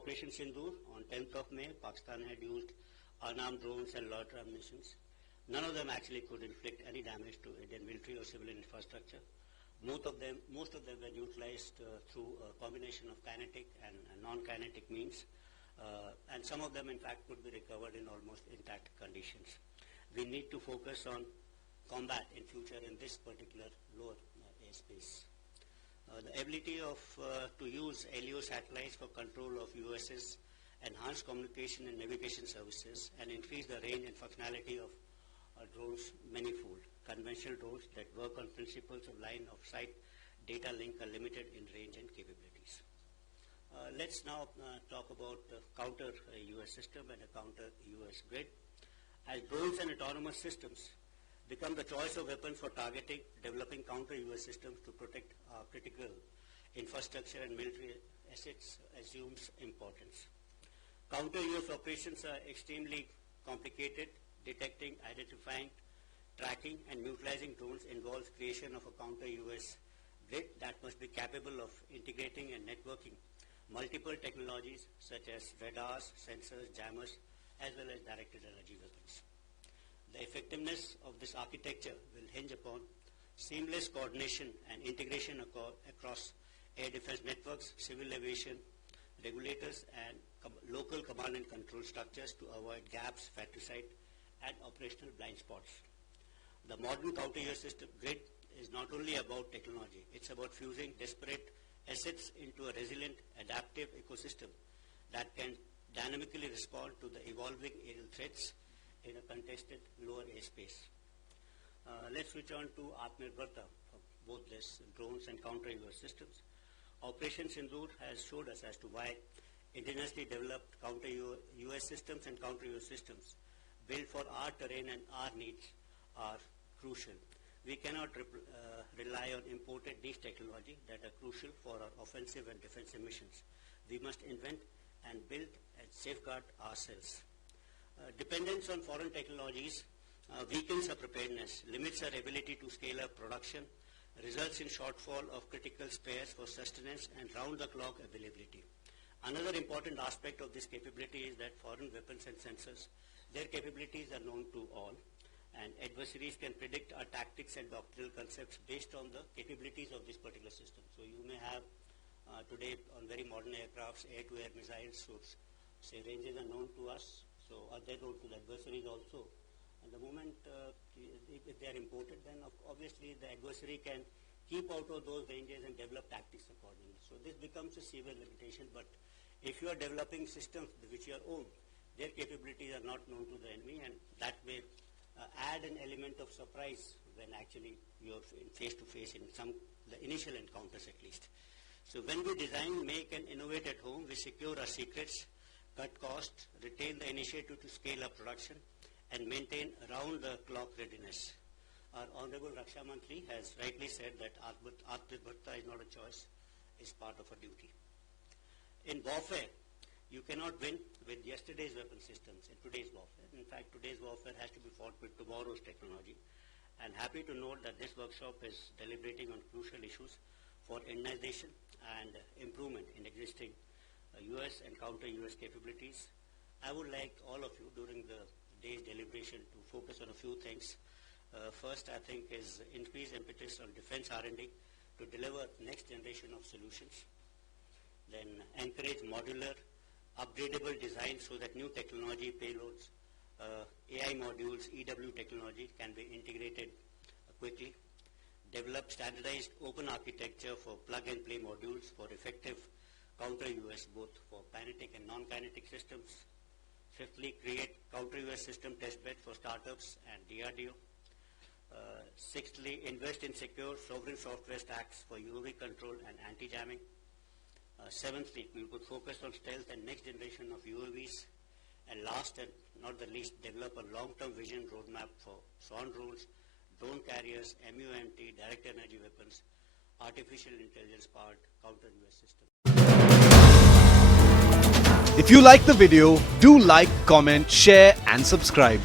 Operation Sindoor, on 10th of May, Pakistan had used unarmed drones and loiter munitions. None of them actually could inflict any damage to Indian military or civilian infrastructure. Most of them were utilized through a combination of kinetic and non-kinetic means, and some of them, in fact, could be recovered in almost intact conditions. We need to focus on combat in future in this particular lower airspace. The ability to use LEO satellites for control of USS, enhance communication and navigation services, and increase the range and functionality of drones manifold. Conventional drones that work on principles of line of sight data link are limited in range and capabilities. Let's now talk about counter US system and a counter US grid. As drones and autonomous systems become the choice of weapons for targeting, developing counter US systems to protect our critical infrastructure and military assets assumes importance. Counter US operations are extremely complicated. Detecting, identifying, tracking, and utilizing drones involves creation of a counter US grid that must be capable of integrating and networking multiple technologies such as radars, sensors, jammers, as well as directed energy weapons. The effectiveness of this architecture will hinge upon seamless coordination and integration across air defense networks, civil aviation, regulators, and local command and control structures to avoid gaps, fratricide, and operational blind spots. The modern counter-UAS system grid is not only about technology, it's about fusing disparate assets into a resilient, adaptive ecosystem that can dynamically respond to the evolving aerial threats in a contested lower airspace. Let's return to Atmanirbharta for both this drones and counter-UAS systems. Operation Sindoor has showed us as to why indigenously developed counter-UAS systems and counter-UAS systems built for our terrain and our needs are crucial. We cannot rely on imported niche technology that are crucial for our offensive and defensive missions. We must invent and build and safeguard ourselves. Dependence on foreign technologies weakens our preparedness, limits our ability to scale up production, results in shortfall of critical spares for sustenance and round-the-clock availability. Another important aspect of this capability is that foreign weapons and sensors, their capabilities are known to all, and adversaries can predict our tactics and doctrinal concepts based on the capabilities of this particular system. So you may have today on very modern aircrafts, air-to-air missiles, so say ranges are known to us, so are they known to the adversaries also. And the moment if they are imported, then obviously the adversary can keep out of those ranges and develop tactics accordingly. So this becomes a severe limitation, but if you are developing systems which you are own, their capabilities are not known to the enemy, and that may add an element of surprise when actually you're face-to-face in the initial encounters at least. So when we design, make, and innovate at home, we secure our secrets, cut costs, retain the initiative to scale up production, and maintain round-the-clock readiness. Our Honorable Raksha Mantri has rightly said that Atmanirbharta is not a choice, it's part of a duty. In warfare, you cannot win with yesterday's weapon systems in today's warfare. In fact, today's warfare has to be fought with tomorrow's technology. I'm happy to note that this workshop is deliberating on crucial issues for Indianization and improvement in existing US and counter-US capabilities. I would like all of you during the day's deliberation to focus on a few things. First, I think, is increased impetus on defense R&D to deliver next generation of solutions. Then encourage modular, upgradable design so that new technology payloads, AI modules, EW technology can be integrated quickly. Develop standardized open architecture for plug-and-play modules for effective counter-UAS, both for kinetic and non-kinetic systems. Fifthly, create counter-UAS system testbed for startups and DRDO. Sixthly, invest in secure sovereign software stacks for UAV control and anti-jamming. Seventhly, we would focus on stealth and next generation of UAVs. And last and not the least, develop a long-term vision roadmap for swarm drones, drone carriers, MUMT, direct energy weapons, artificial intelligence-powered counter-UAS systems. If you like the video, do like, comment, share and subscribe.